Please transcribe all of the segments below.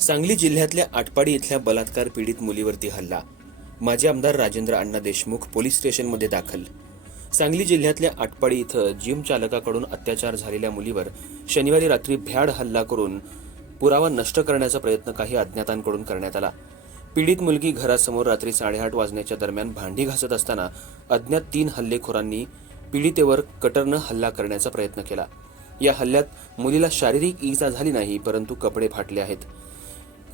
सांगली जिल्ह्यातल्या आटपाडी इथल्या बलात्कार पीडित मुलीवरती हल्ला. माजी आमदार राजेंद्र अण्णा देशमुख पोलीस स्टेशनमध्ये दाखल. सांगली जिल्ह्यातल्या आटपाडी इथं जिम चालकाकडून अत्याचार झालेल्या मुलीवर शनिवारी रात्री भ्याड हल्ला करून पुरावा नष्ट करण्याचा प्रयत्न काही अज्ञातांकडून करण्यात आला. पीडित मुलगी घरासमोर रात्री 8:30 वाजण्याच्या दरम्यान भांडी घासत असताना अज्ञात 3 हल्लेखोरांनी पीडितेवर कटरनं हल्ला करण्याचा प्रयत्न केला. या हल्ल्यात मुलीला शारीरिक इजा झाली नाही, परंतु कपडे फाटले आहेत.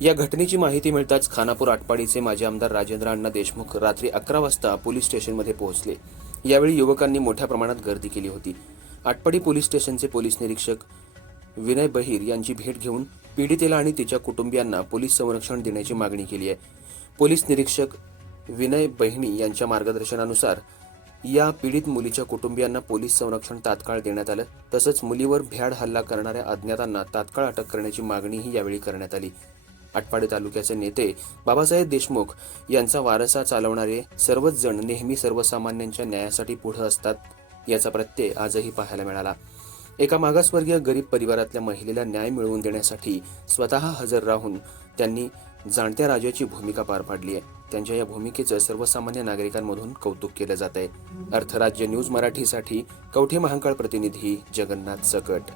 या घटनेची माहिती मिळताच खानापूर आटपाडीचे माजी आमदार राजेंद्र अण्णा देशमुख रात्री 11 वाजता पोलीस स्टेशनमध्ये पोहोचले. यावेळी युवकांनी मोठ्या प्रमाणात गर्दी केली होती. आटपाडी पोलीस स्टेशनचे पोलीस निरीक्षक विनय बहिर यांची भेट घेऊन पीडितेला आणि तिच्या कुटुंबियांना पोलीस संरक्षण देण्याची मागणी केली आहे. पोलीस निरीक्षक विनय बहिणी यांच्या मार्गदर्शनानुसार या पीडित मुलीच्या कुटुंबियांना पोलीस संरक्षण तात्काळ देण्यात आलं. तसंच मुलीवर भ्याड हल्ला करणाऱ्या अज्ञातांना तात्काळ अटक करण्याची मागणीही यावेळी करण्यात आली. आटपाडी तालुक्याचे नेते बाबासाहेब देशमुख यांचा वारसा चालवणारे सर्वच जण नेहमी सर्वसामान्यांच्या न्यायासाठी पुढे असतात, याचा प्रत्यय आजही पाहायला मिळाला. एका मागासवर्गीय गरीब परिवारातल्या महिलेला न्याय मिळवून देण्यासाठी स्वतः हजर राहून त्यांनी जाणत्या राजाची भूमिका पार पाडली आहे. त्यांच्या या भूमिकेचं सर्वसामान्य नागरिकांमधून कौतुक केलं जात आहे. अर्थराज्य न्यूज मराठीसाठी कवठे महांकाळ प्रतिनिधी जगन्नाथ सकट.